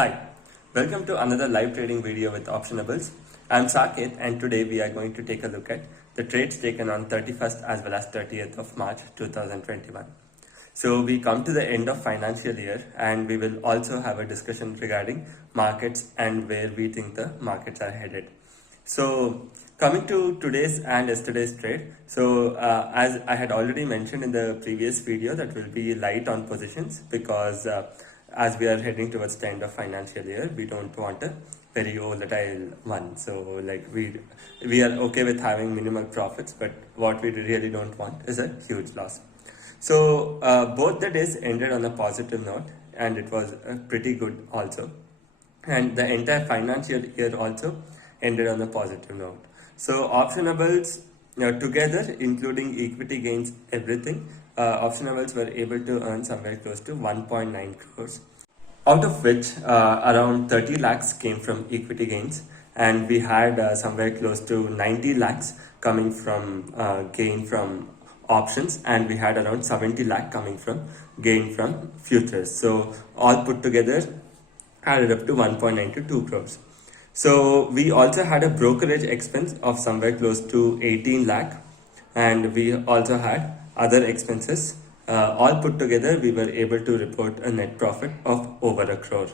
Hi, welcome to another live trading video with Optionables. I'm Saket and today we are going to take a look at the trades taken on 31st as well as 30th of March 2021. So we come to the end of financial year and we will also have a discussion regarding markets and where we think the markets are headed. So coming to today's and yesterday's trade, as I had already mentioned in the previous video, that will be light on positions because as we are heading towards the end of financial year, we don't want a very volatile one. So like we are okay with having minimal profits, but what we really don't want is a huge loss. So both the days ended on a positive note and it was pretty good also. And the entire financial year also ended on a positive note. So optionables together, including equity gains, everything, optionables were able to earn somewhere close to 1.9 crores, out of which around 30 lakhs came from equity gains, and we had somewhere close to 90 lakhs coming from gain from options, and we had around 70 lakh coming from gain from futures. So all put together added up to 1.9 to 2 crores. So we also had a brokerage expense of somewhere close to 18 lakh, and we also had other expenses. All put together, we were able to report a net profit of over a crore.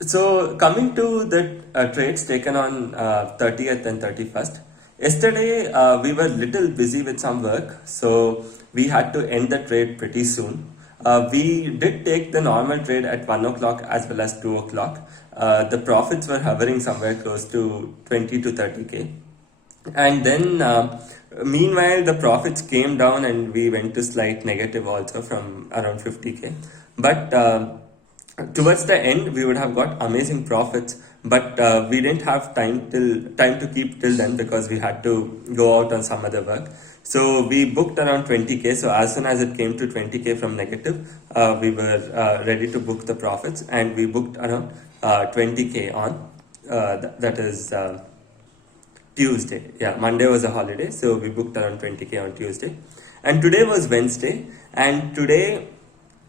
So coming to the trades taken on 30th and 31st, yesterday we were little busy with some work, so we had to end the trade pretty soon. We did take the normal trade at 1 o'clock as well as 2 o'clock. The profits were hovering somewhere close to 20 to 30k. And then meanwhile the profits came down and we went to slight negative also from around 50k. But towards the end we would have got amazing profits, but we didn't have time to keep till then because we had to go out on some other work. So we booked around 20k. So as soon as it came to 20k from negative, we were ready to book the profits, and we booked around 20k on that is Tuesday. Yeah, Monday was a holiday, so we booked around 20k on Tuesday. And today was Wednesday, and today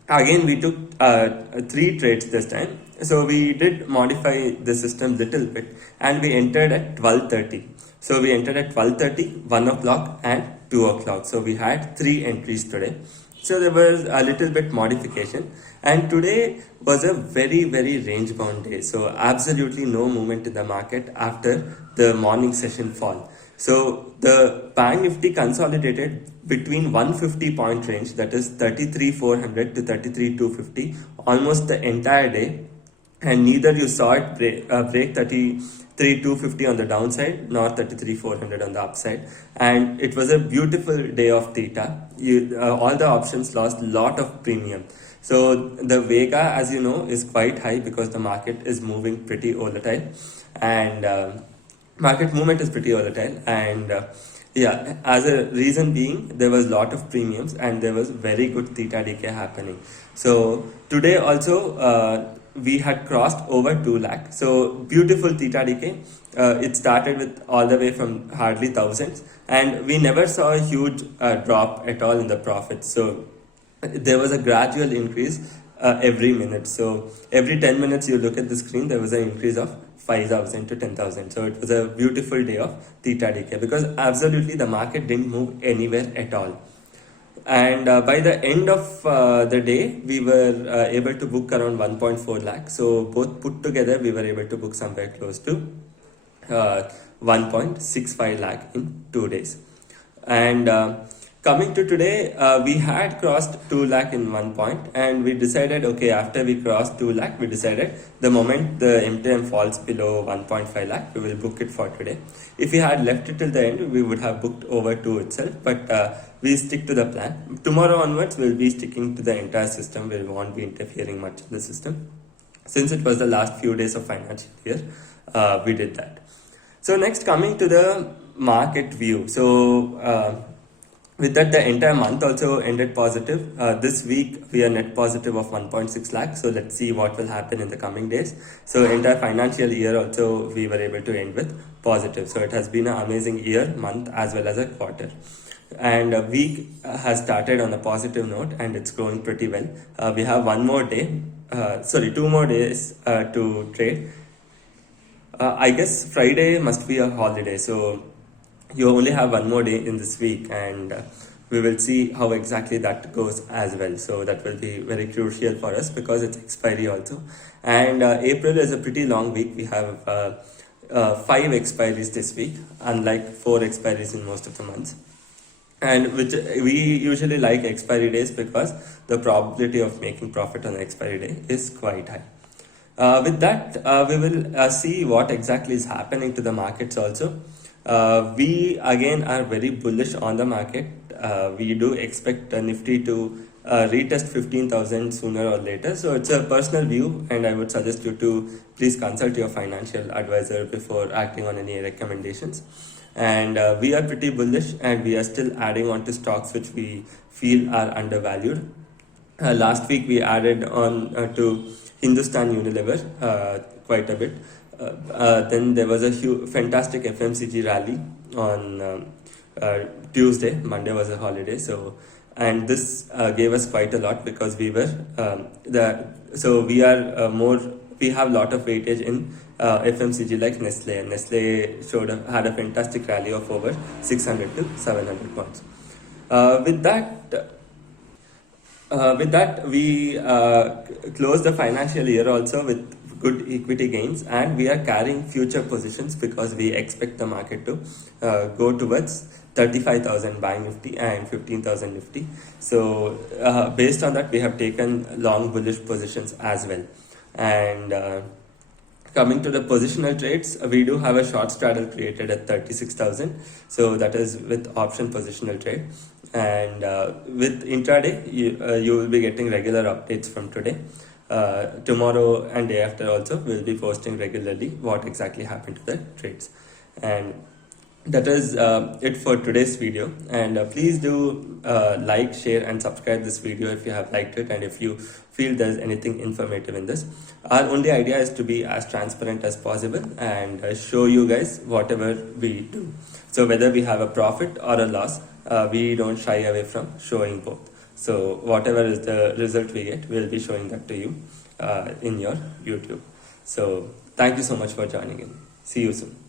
again we took 3 trades this time. So we did modify the system little bit, and we entered at 12:30. So we entered at 12:30, 1 o'clock and 2 o'clock. So we had 3 entries today. So there was a little bit modification, and today was a very range bound day. So absolutely no movement in the market after the morning session fall. So the Bank Nifty consolidated between 150 point range, that is 33,400 to 33,250, almost the entire day, and neither you saw it break 33,250 on the downside nor 33,400 on the upside. And it was a beautiful day of theta. All the options lost a lot of premium. So the Vega, as you know, is quite high because the market is moving pretty volatile, and market movement is pretty volatile, and yeah, as a reason being, there was a lot of premiums and there was very good theta decay happening. So today also we had crossed over 2 lakh. So beautiful theta decay. It started with all the way from hardly thousands, and we never saw a huge drop at all in the profits. So there was a gradual increase every minute. So every 10 minutes you look at the screen, there was an increase of 5,000 to 10,000. So it was a beautiful day of theta decay because absolutely the market didn't move anywhere at all. And by the end of the day, we were able to book around 1.4 lakh. So both put together, we were able to book somewhere close to 1.65 lakh in 2 days. And coming to today, we had crossed 2 lakh in one point, and we decided, okay, after we crossed 2 lakh, we decided the moment the MTM falls below 1.5 lakh, we will book it for today. If we had left it till the end, we would have booked over 2 itself, but we stick to the plan. Tomorrow onwards, we'll be sticking to the entire system. We won't be interfering much in the system. Since it was the last few days of financial year, we did that. So next, coming to the market view. So with that, the entire month also ended positive. This week we are net positive of 1.6 lakh. So let's see what will happen in the coming days. So entire financial year also we were able to end with positive. So it has been an amazing year, month as well as a quarter. And a week has started on a positive note and it's growing pretty well. We have one more day 2 more days to trade. I guess Friday must be a holiday, so you only have one more day in this week, and we will see how exactly that goes as well. So that will be very crucial for us because it's expiry also. And April is a pretty long week. We have 5 expiries this week, unlike 4 expiries in most of the months. And which we usually like expiry days because the probability of making profit on expiry day is quite high. With that, we will see what exactly is happening to the markets also. We again are very bullish on the market. We do expect Nifty to retest 15,000 sooner or later. So it's a personal view, and I would suggest you to please consult your financial advisor before acting on any recommendations. And we are pretty bullish, and we are still adding on to stocks which we feel are undervalued. Last week we added on to Hindustan Unilever quite a bit. Then there was a fantastic FMCG rally on Tuesday. Monday was a holiday, so and this gave us quite a lot because we were we are more, we have a lot of weightage in FMCG like Nestle, and Nestle had a fantastic rally of over 600 to 700 points. With that, we close the financial year also with good equity gains, and we are carrying future positions because we expect the market to go towards 35,000 Bank Nifty and 15,000 Nifty. So based on that, we have taken long bullish positions as well. And coming to the positional trades, we do have a short straddle created at 36,000. So that is with option positional trade. And with intraday, you will be getting regular updates from today. Tomorrow and day after also, we'll be posting regularly what exactly happened to the trades. And that is it for today's video. And please do like, share and subscribe this video if you have liked it, and if you feel there's anything informative in this. Our only idea is to be as transparent as possible and show you guys whatever we do. So whether we have a profit or a loss, we don't shy away from showing both. So whatever is the result we get, we'll be showing that to you in your YouTube. So thank you so much for joining in. See you soon.